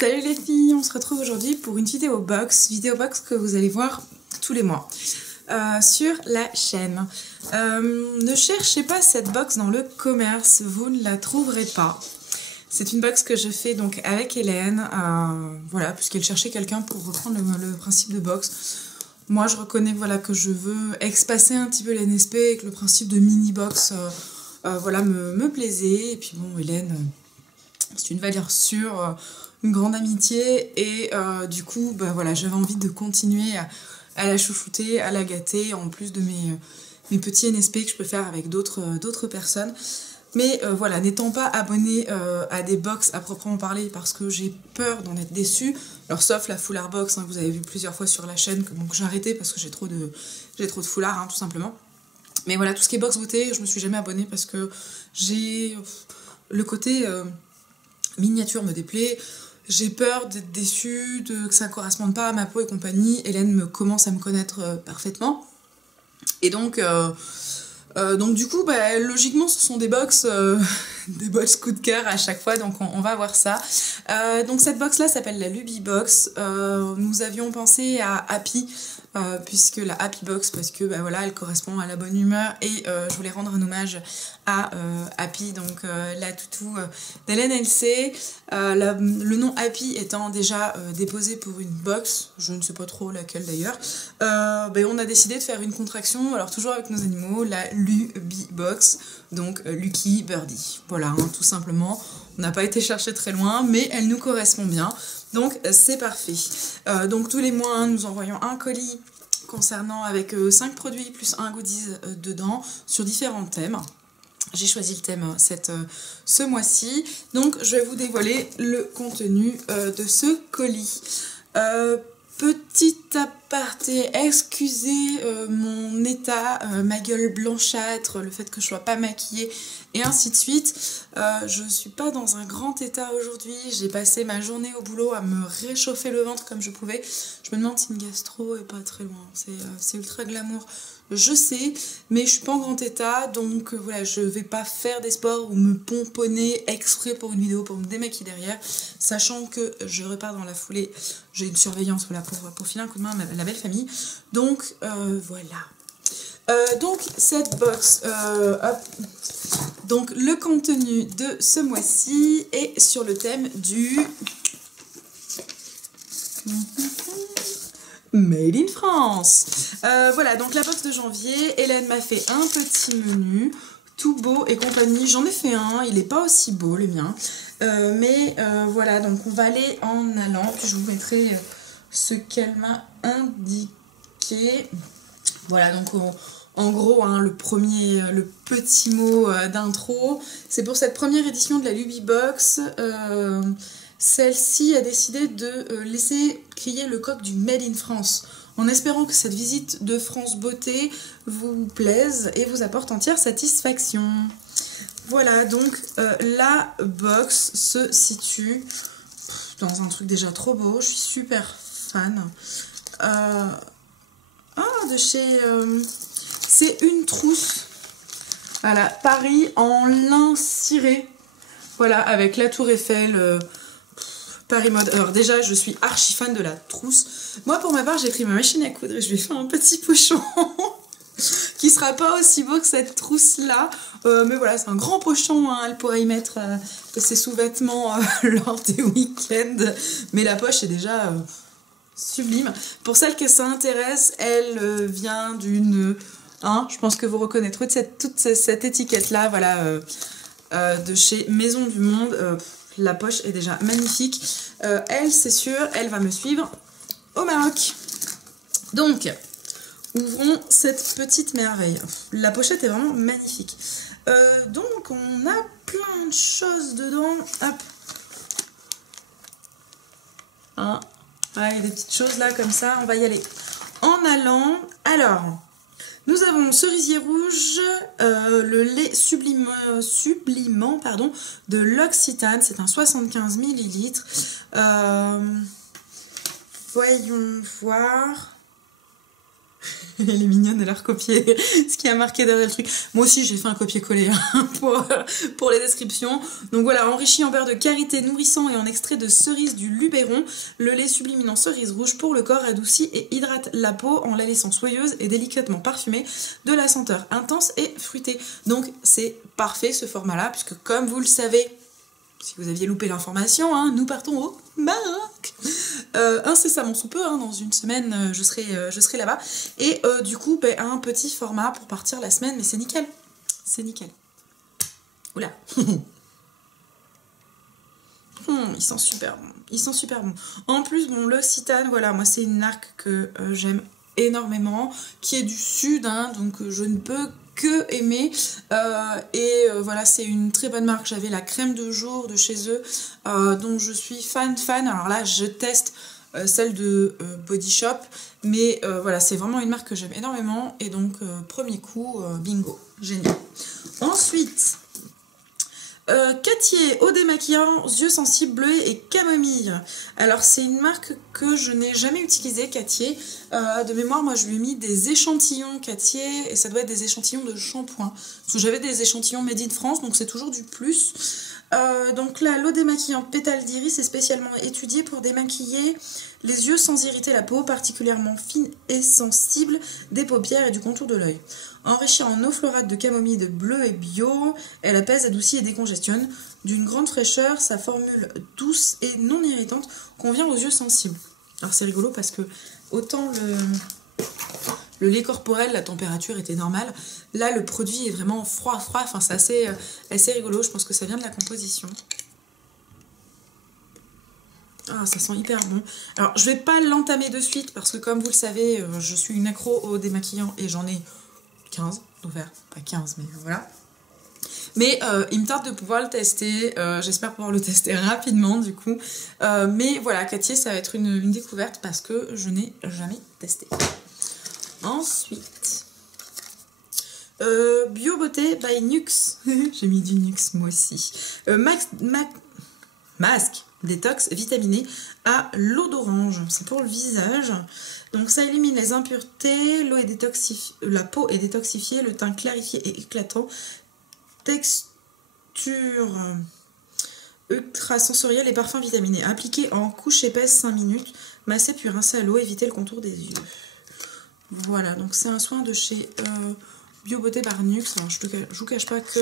Salut les filles, on se retrouve aujourd'hui pour une vidéo box que vous allez voir tous les mois sur la chaîne. Ne cherchez pas cette box dans le commerce, vous ne la trouverez pas. C'est une box que je fais donc avec Hélène, voilà, puisqu'elle cherchait quelqu'un pour reprendre le principe de box. Moi je reconnais voilà, que je veux espacer un petit peu les NSP et que le principe de mini box voilà, me plaisait. Et puis bon, Hélène, c'est une valeur sûre, une grande amitié et du coup bah, voilà, j'avais envie de continuer à la chouchouter, à la gâter en plus de mes petits NSP que je peux faire avec d'autres personnes. Mais voilà, n'étant pas abonnée à des box à proprement parler parce que j'ai peur d'en être déçue, alors sauf la foulard box que vous avez vu plusieurs fois sur la chaîne, que j'ai arrêté parce que j'ai trop de foulards tout simplement. Mais voilà, tout ce qui est box beauté, je me suis jamais abonnée parce que j'ai le côté miniature me déplaît. J'ai peur d'être déçue, que ça ne corresponde pas à ma peau et compagnie. Hélène commence à me connaître parfaitement. Et donc du coup, bah, logiquement, ce sont des box coup de cœur à chaque fois, donc on va voir ça. Donc cette box-là s'appelle la Luby Box. Nous avions pensé à Happy, puisque la Happy Box, parce que bah, voilà, elle correspond à la bonne humeur, et je voulais rendre un hommage à Happy, donc la toutou d'Hélène LC. Le nom Happy étant déjà déposé pour une box, je ne sais pas trop laquelle d'ailleurs, ben on a décidé de faire une contraction, alors toujours avec nos animaux, la Luby Box, donc Lucky Birdie. Voilà, hein, tout simplement. On n'a pas été chercher très loin, mais elle nous correspond bien. Donc c'est parfait. Donc tous les mois, hein, nous envoyons un colis concernant avec 5 produits plus un goodies dedans sur différents thèmes. J'ai choisi le thème ce mois-ci. Donc je vais vous dévoiler le contenu de ce colis. Petit aparté, excusez mon état, ma gueule blanchâtre, le fait que je sois pas maquillée et ainsi de suite. Je suis pas dans un grand état aujourd'hui, j'ai passé ma journée au boulot à me réchauffer le ventre comme je pouvais. Je me demande si une gastro est pas très loin, c'est ultra glamour. Je sais, mais je suis pas en grand état, donc voilà, je vais pas faire des sports ou me pomponner exprès pour une vidéo pour me démaquiller derrière, sachant que je repars dans la foulée, j'ai une surveillance voilà, pour filer un coup de main à la belle famille. Donc voilà. Donc cette box, hop. Donc le contenu de ce mois-ci est sur le thème du Made in France. Voilà, donc la box de janvier, Hélène m'a fait un petit menu, tout beau et compagnie. J'en ai fait un, il n'est pas aussi beau le mien. Mais voilà, donc on va aller en allant, puis je vous mettrai ce qu'elle m'a indiqué. Voilà, donc en gros, hein, le petit mot d'intro, c'est pour cette première édition de la Luby Box. Celle-ci a décidé de laisser crier le coq du Made in France, en espérant que cette visite de France Beauté vous plaise et vous apporte entière satisfaction. Voilà, donc la box se situe dans un truc déjà trop beau, je suis super fan. De chez... c'est une trousse, voilà, Paris en lin ciré, voilà, avec la tour Eiffel... Paris Mode. Alors déjà, je suis archi fan de la trousse. Moi, pour ma part, j'ai pris ma machine à coudre et je vais faire un petit pochon qui sera pas aussi beau que cette trousse-là. Mais voilà, c'est un grand pochon. Hein. Elle pourrait y mettre ses sous-vêtements lors des week-ends. Mais la poche est déjà sublime. Pour celles que ça intéresse, elle vient d'une... Hein, je pense que vous reconnaîtrez toute cette étiquette-là, voilà, de chez Maison du Monde. La poche est déjà magnifique. Elle, c'est sûr, elle va me suivre au Maroc. Donc, ouvrons cette petite merveille. La pochette est vraiment magnifique. Donc, on a plein de choses dedans. Hop. Hein, ouais, il y a des petites choses là, comme ça. On va y aller en allant. Alors... Nous avons cerisier rouge, le lait sublimant pardon, de l'Occitane, c'est un 75 ml. Voyons voir. Elle est mignonne, elle a recopié ce qui a marqué derrière le truc. Moi aussi, j'ai fait un copier-coller hein, pour les descriptions. Donc voilà, enrichi en beurre de karité nourrissant et en extrait de cerise du Luberon, le lait subliminant cerise rouge pour le corps adoucit et hydrate la peau en la laissant soyeuse et délicatement parfumée de la senteur intense et fruitée. Donc c'est parfait ce format-là, puisque comme vous le savez, si vous aviez loupé l'information, hein, nous partons au Maroc. Incessamment sous peu, hein, dans une semaine, je serai là-bas. Et du coup, un petit format pour partir la semaine, mais c'est nickel. C'est nickel. Oula. Ils sont super bons. Ils sont super bons. En plus, bon, l'Occitane, voilà, moi c'est une marque que j'aime énormément, qui est du sud, hein, donc je ne peux que aimer voilà, c'est une très bonne marque. J'avais la crème de jour de chez eux dont je suis fan. Alors là je teste celle de Body Shop, mais voilà, c'est vraiment une marque que j'aime énormément et donc premier coup bingo, génial. Ensuite Cattier, eau démaquillant, yeux sensibles, bleuets et camomille. Alors c'est une marque que je n'ai jamais utilisée, Cattier. De mémoire, moi je lui ai mis des échantillons Cattier et ça doit être des échantillons de shampoing. Parce que j'avais des échantillons made in France, donc c'est toujours du plus. Donc là, l'eau démaquillant pétale d'iris est spécialement étudiée pour démaquiller les yeux sans irriter la peau, particulièrement fine et sensible des paupières et du contour de l'œil. Enrichie en eau florate de camomille de bleu et bio, elle apaise, adoucit et décongestionne. D'une grande fraîcheur, sa formule douce et non irritante convient aux yeux sensibles. Alors c'est rigolo parce que autant le lait corporel, la température était normale. Là, le produit est vraiment froid. Enfin, c'est assez rigolo. Je pense que ça vient de la composition. Ah, ça sent hyper bon. Alors, je vais pas l'entamer de suite parce que, comme vous le savez, je suis une accro au démaquillant et j'en ai 15 d'ouvert. Pas 15, mais voilà. Mais il me tarde de pouvoir le tester. J'espère pouvoir le tester rapidement, du coup. Mais voilà, Cattier, ça va être une découverte parce que je n'ai jamais testé. Ensuite, Bio Beauté by Nuxe. J'ai mis du Nuxe moi aussi. Masque détox vitaminé à l'eau d'orange. C'est pour le visage. Donc ça élimine les impuretés, la peau est détoxifiée, le teint clarifié et éclatant. Texture ultra sensorielle et parfum vitaminé. Appliqué en couche épaisse 5 minutes. Masser puis rincer à l'eau, éviter le contour des yeux. Voilà, donc c'est un soin de chez Bio Beauté par Nuxe. Alors je vous cache pas que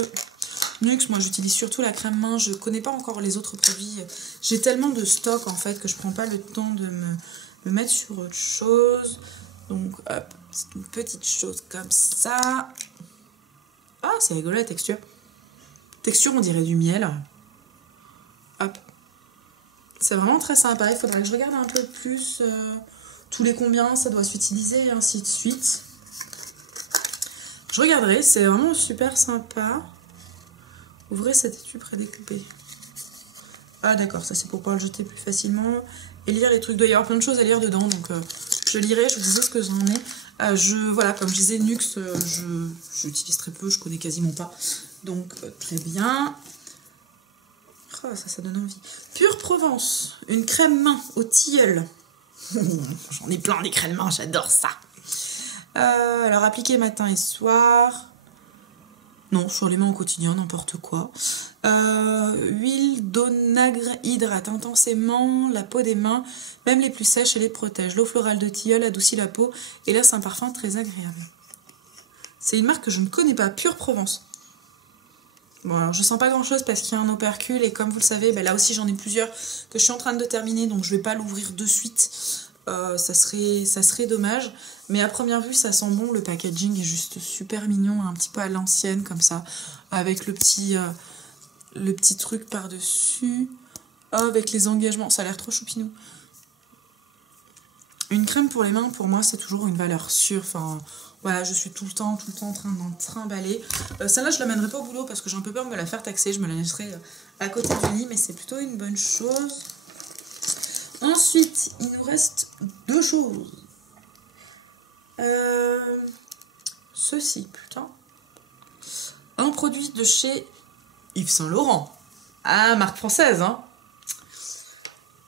Nuxe, moi j'utilise surtout la crème main, je connais pas encore les autres produits. J'ai tellement de stock en fait que je prends pas le temps de me mettre sur autre chose. Donc hop, c'est une petite chose comme ça. Ah, c'est rigolo la texture. Texture, on dirait du miel. Hop. C'est vraiment très sympa. Il faudrait que je regarde un peu plus tous les combien ça doit s'utiliser et ainsi de suite. Je regarderai, c'est vraiment super sympa. Ouvrez cet étui prédécoupé. Ah d'accord, ça c'est pour pouvoir le jeter plus facilement. Et lire les trucs. Il doit y avoir plein de choses à lire dedans, donc je lirai, je vous dirai ce que j'en ai. Voilà, comme je disais, Nuxe, j'utilise très peu, je connais quasiment pas. Donc très bien. Oh, ça donne envie. Pure Provence, une crème main au tilleul. J'en ai plein des crèmes main, j'adore ça. Alors appliquer matin et soir. Non, sur les mains au quotidien, n'importe quoi. Huile d'onagre hydrate intensément la peau des mains, même les plus sèches, et les protège. L'eau florale de tilleul adoucit la peau et laisse un parfum très agréable. C'est une marque que je ne connais pas, Pure Provence. Bon, alors je sens pas grand chose parce qu'il y a un opercule et comme vous le savez, là aussi j'en ai plusieurs que je suis en train de terminer, donc je vais pas l'ouvrir de suite. Ça serait dommage, mais à première vue ça sent bon. Le packaging est juste super mignon, un petit peu à l'ancienne comme ça, avec le petit truc par dessus, avec les engagements, ça a l'air trop choupinou. Une crème pour les mains, pour moi c'est toujours une valeur sûre. Enfin voilà, je suis tout le temps en train d'en trimballer. Celle-là je l'amènerai pas au boulot parce que j'ai un peu peur de me la faire taxer, je me la laisserai à côté du lit, mais c'est plutôt une bonne chose. Ensuite, il nous reste deux choses. Ceci, putain. Un produit de chez Yves Saint Laurent. Ah, marque française, hein.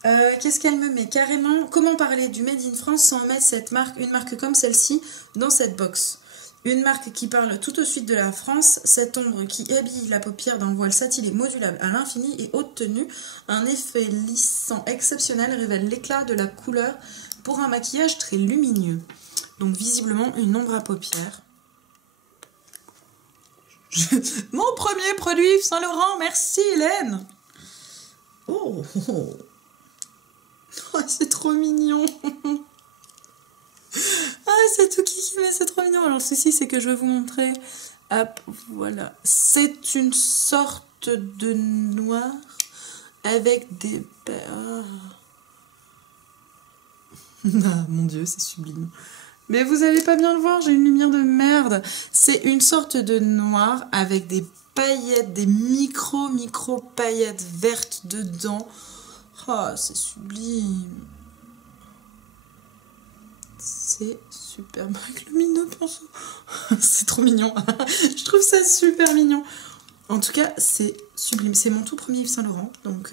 Qu'est-ce qu'elle me met carrément? Comment parler du Made in France sans mettre une marque comme celle-ci dans cette box? Une marque qui parle tout de suite de la France, cette ombre qui habille la paupière d'un voile satiné modulable à l'infini et haute tenue, un effet lissant exceptionnel révèle l'éclat de la couleur pour un maquillage très lumineux. Donc visiblement une ombre à paupières. Mon premier produit Yves Saint Laurent, merci Hélène. Oh, oh c'est trop mignon. Ah, c'est tout kiki, mais c'est trop mignon. Alors, le souci, c'est que je vais vous montrer. Hop, voilà. C'est une sorte de noir avec des... Ah, mon Dieu, c'est sublime. Mais vous allez pas bien le voir, j'ai une lumière de merde. C'est une sorte de noir avec des paillettes, des micro paillettes vertes dedans. Oh, c'est sublime. C'est super avec le minot pinceau. C'est trop mignon. Je trouve ça super mignon. En tout cas, c'est sublime. C'est mon tout premier Yves Saint Laurent. Donc,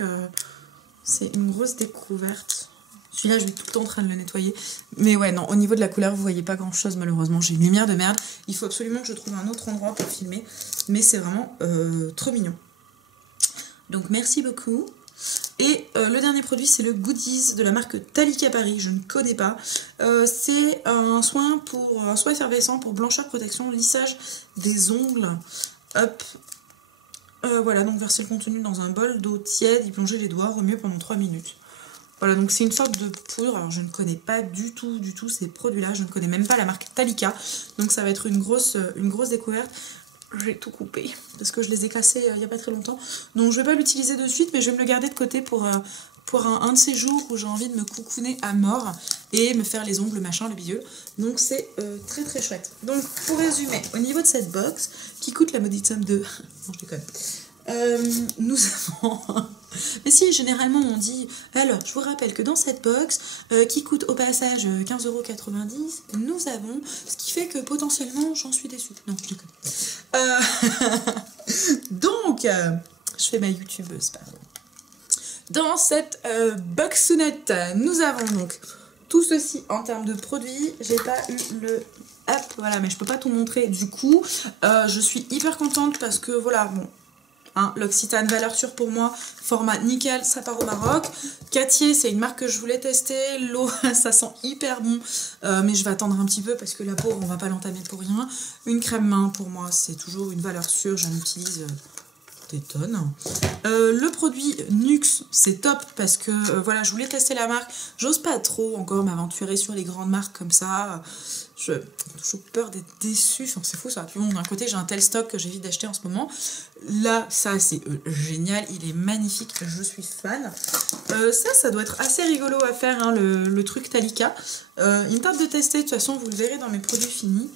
c'est une grosse découverte. Celui-là, je vais tout le temps en train de le nettoyer. Mais ouais, non, au niveau de la couleur, vous voyez pas grand-chose malheureusement. J'ai une lumière de merde. Il faut absolument que je trouve un autre endroit pour filmer. Mais c'est vraiment trop mignon. Donc, merci beaucoup. Et le dernier produit, c'est le Goodies de la marque Talika Paris. Je ne connais pas. C'est un soin effervescent pour blancheur, protection, lissage des ongles. Hop. Voilà, donc verser le contenu dans un bol d'eau tiède, y plonger les doigts, remuer pendant 3 minutes. Voilà, donc c'est une sorte de poudre. Alors, je ne connais pas du tout ces produits-là. Je ne connais même pas la marque Talika. Donc, ça va être une grosse découverte. Je vais tout couper parce que je les ai cassés il n'y a pas très longtemps. Donc, je ne vais pas l'utiliser de suite, mais je vais me le garder de côté pour un de ces jours où j'ai envie de me coucouner à mort et me faire les ongles, machin, le bidule. Donc, c'est très très chouette. Donc, pour résumer, au niveau de cette box qui coûte la maudite somme de... Non, je déconne. Nous avons... Mais si, généralement on dit... Alors, je vous rappelle que dans cette box, qui coûte au passage 15,90 €, nous avons... Ce qui fait que potentiellement, j'en suis déçue. Non, je déconne. Donc, je fais ma youtubeuse, pardon. Dans cette boxounette, nous avons donc tout ceci en termes de produits. J'ai pas eu le... Hop, voilà, mais je peux pas tout montrer. Du coup, je suis hyper contente parce que, voilà, bon... Hein, l'Occitane, valeur sûre pour moi, format nickel, ça part au Maroc. Catier, c'est une marque que je voulais tester. L'eau, ça sent hyper bon, mais je vais attendre un petit peu parce que la peau, on va pas l'entamer pour rien. Une crème main, pour moi, c'est toujours une valeur sûre, j'en utilise des tonnes. Le produit Nuxe, c'est top parce que voilà, je voulais tester la marque. J'ose pas trop encore m'aventurer sur les grandes marques comme ça. J'ai peur d'être déçue. Enfin, c'est fou ça. Puis bon, d'un côté, j'ai un tel stock que j'évite d'acheter en ce moment. Là, ça, c'est génial. Il est magnifique. Je suis fan. Ça doit être assez rigolo à faire, hein, le truc Talika. Il me tarde de tester. De toute façon, vous le verrez dans mes produits finis.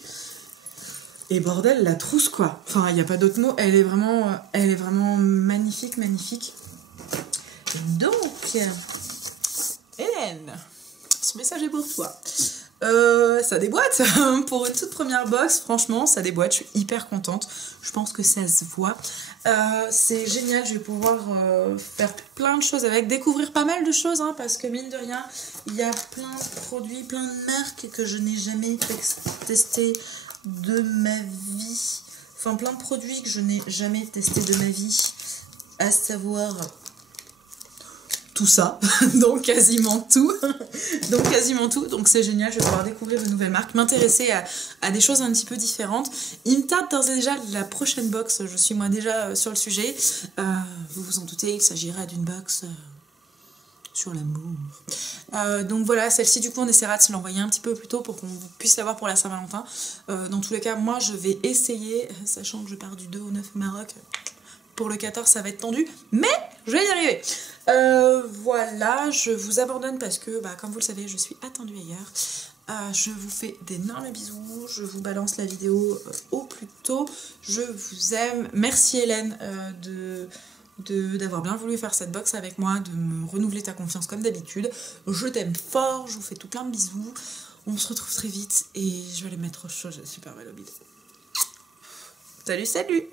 Et bordel, la trousse, quoi. Enfin, il n'y a pas d'autre mot. Elle est vraiment magnifique, magnifique. Donc, Hélène, ce message est pour toi. Ça déboîte pour une toute première box, franchement ça déboîte, je suis hyper contente, je pense que ça se voit. C'est génial, je vais pouvoir faire plein de choses avec, découvrir pas mal de choses, hein, parce que mine de rien il y a plein de produits, plein de marques que je n'ai jamais testé de ma vie, enfin plein de produits que je n'ai jamais testé de ma vie, à savoir tout ça, donc quasiment tout. Donc c'est génial, je vais pouvoir découvrir de nouvelles marques, m'intéresser à des choses un petit peu différentes. Il me tarde d'ores et déjà la prochaine box, je suis moi déjà sur le sujet. Vous vous en doutez, il s'agira d'une box sur l'amour. Donc voilà, celle-ci du coup on essaiera de se l'envoyer un petit peu plus tôt pour qu'on puisse l'avoir pour la Saint-Valentin. Dans tous les cas, moi je vais essayer, sachant que je pars du 2 au 9 au Maroc. Pour le 14, ça va être tendu, mais je vais y arriver. Voilà, je vous abandonne parce que, comme vous le savez, je suis attendue ailleurs. Je vous fais d'énormes bisous. Je vous balance la vidéo au plus tôt. Je vous aime. Merci Hélène d'avoir bien voulu faire cette box avec moi, de me renouveler ta confiance comme d'habitude. Je t'aime fort. Je vous fais tout plein de bisous. On se retrouve très vite et je vais aller mettre autre chose. Super belle au bide. Salut, salut!